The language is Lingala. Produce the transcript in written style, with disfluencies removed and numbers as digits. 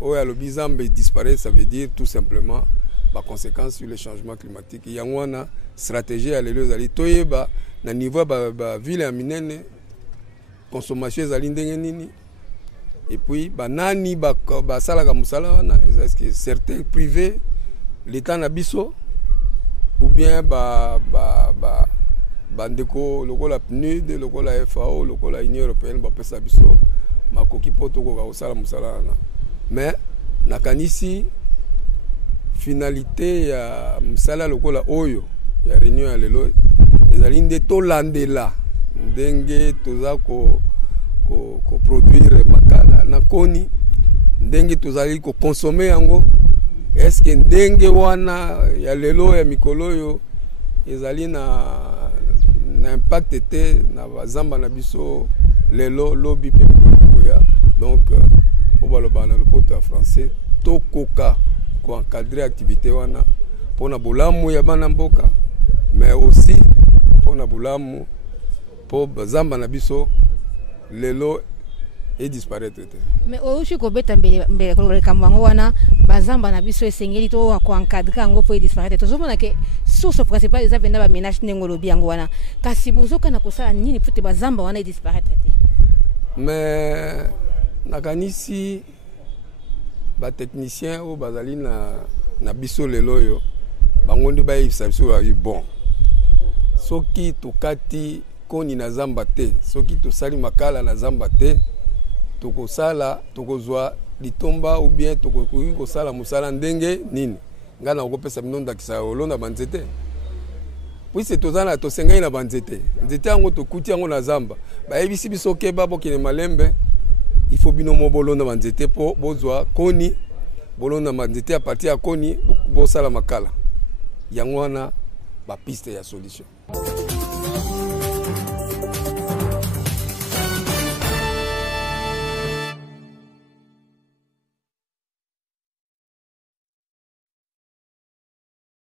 oyo alobi zamba disparaît, ça veut dire tout simplement ba conséquences sur le changement climatique. Yango wana stratégie ya lelo ezali toyeba na niveau ba ville ya minene consommation ezali ndenge nini, et puis banani basalaka musala wana, est-ce que certains privés l'état na biso ou bien bandeko lokola PNUD, lokola FAO, lokola Union européenne bapesa biso makoki poto koka kosala musala wana. Mais nakanisi finalité ya musala lokola oyo ya réunion ya lelo ezali nde tolandela ndenge toza ko produire makala na koni, ndenge tozali ko consommer yango. Est-ce que ndenge wana ya lelo ya mikolo yo ezali na impact te na bazamba na biso lelo lobby pe mikolo ya. Donc au baloba na lopoto ya français tokoka ko encadrer activité wana pona bolamu ya bana mboka, mais aussi pona bolamu po bazamba na biso lelo et disparaître. Mais aussi ko beta mbele ko kamwango wana bazamba na biso esengeli to ko encadrer ngo po disparaître. Tozomona ke source principale eza venda ba ménage nengo lobi yango wana. Kasi bozoka na kosala nini puti bazamba wana disparaître te. Mais nakanisi ba technicien o bazali na biso lelo yo bango ndi ba yebisa biso ba bon. Soki tokati koni na zamba te, soki tosali makala na zamba te, tokosala tokozwa litomba ou bien tokoki kosala musala ndenge nini ngana okopesa minonda kisa olonda banzete. Puise tozana tosengai na banzete nzete yango tokuti yango na zamba bayebisi biso keba bokene malembe, il faut bino mo bolonda banzete po bozwa koni, bolonda banzete a partir ya koni bosala makala yango wana ba piste ya solution.